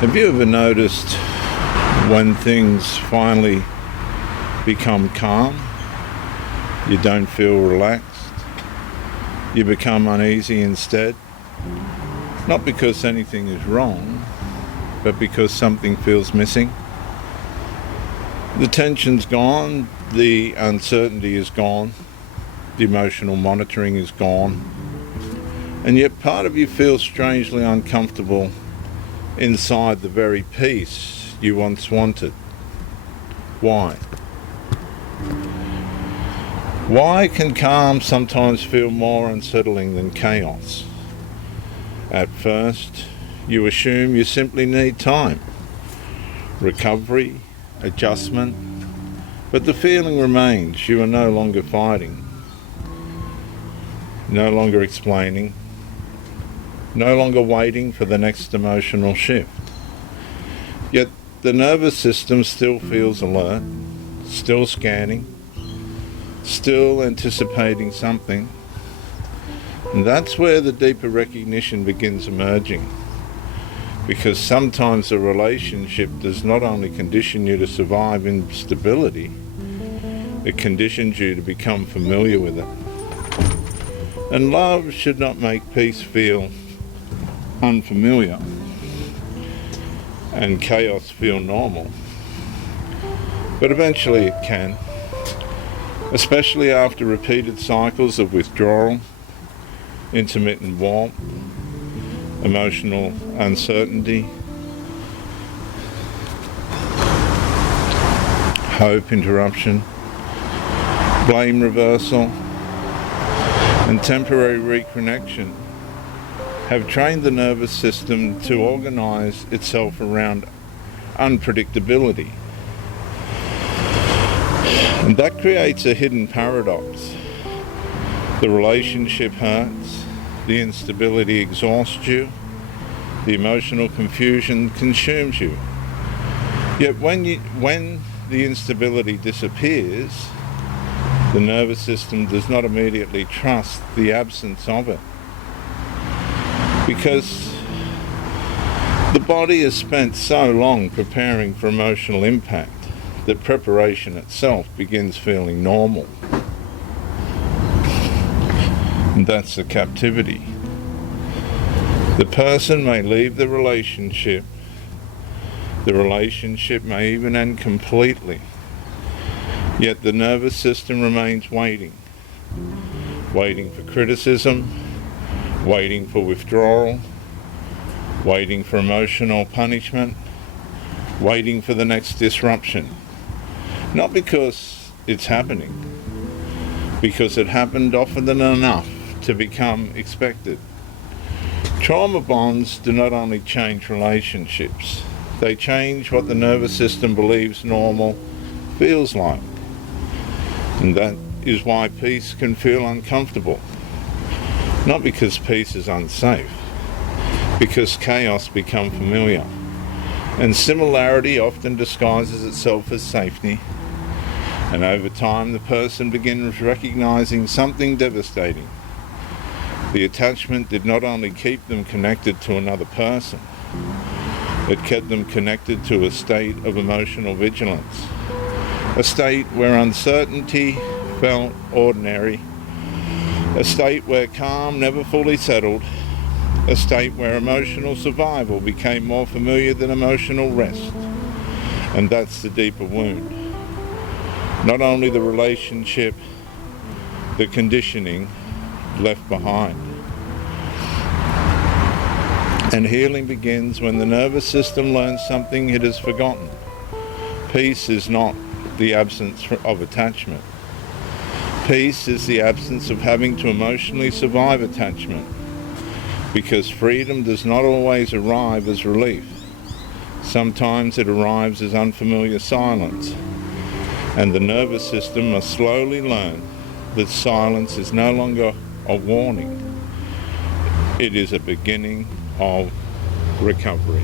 Have you ever noticed when things finally become calm, you don't feel relaxed, you become uneasy instead? Not because anything is wrong, but because something feels missing. The tension's gone, the uncertainty is gone, the emotional monitoring is gone, and yet part of you feels strangely uncomfortable inside the very peace you once wanted. Why? Why can calm sometimes feel more unsettling than chaos? At first, you assume you simply need time, recovery, adjustment, but the feeling remains. You are no longer fighting, no longer explaining, no longer waiting for the next emotional shift. Yet the nervous system still feels alert, still scanning, still anticipating something. And that's where the deeper recognition begins emerging. Because sometimes a relationship does not only condition you to survive instability, it conditions you to become familiar with it. And love should not make peace feel unfamiliar and chaos feel normal. But eventually it can, especially after repeated cycles of withdrawal, intermittent warmth, emotional uncertainty, hope interruption, blame reversal, and temporary reconnection have trained the nervous system to organize itself around unpredictability. And that creates a hidden paradox. The relationship hurts, the instability exhausts you, the emotional confusion consumes you. Yet when the instability disappears, the nervous system does not immediately trust the absence of it. Because the body has spent so long preparing for emotional impact that preparation itself begins feeling normal. And that's the captivity. The person may leave the relationship may even end completely, yet the nervous system remains waiting for criticism, waiting for withdrawal, waiting for emotional punishment, waiting for the next disruption. Not because it's happening, because it happened often enough to become expected. Trauma bonds do not only change relationships, they change what the nervous system believes normal feels like. And that is why peace can feel uncomfortable. Not because peace is unsafe, because chaos becomes familiar. And similarity often disguises itself as safety. And over time, the person begins recognizing something devastating. The attachment did not only keep them connected to another person, it kept them connected to a state of emotional vigilance, a state where uncertainty felt ordinary, a state where calm never fully settled, a state where emotional survival became more familiar than emotional rest. And that's the deeper wound. Not only the relationship, the conditioning left behind. And healing begins when the nervous system learns something it has forgotten. Peace is not the absence of attachment. Peace is the absence of having to emotionally survive attachment, because freedom does not always arrive as relief. Sometimes it arrives as unfamiliar silence, and the nervous system must slowly learn that silence is no longer a warning. It is a beginning of recovery.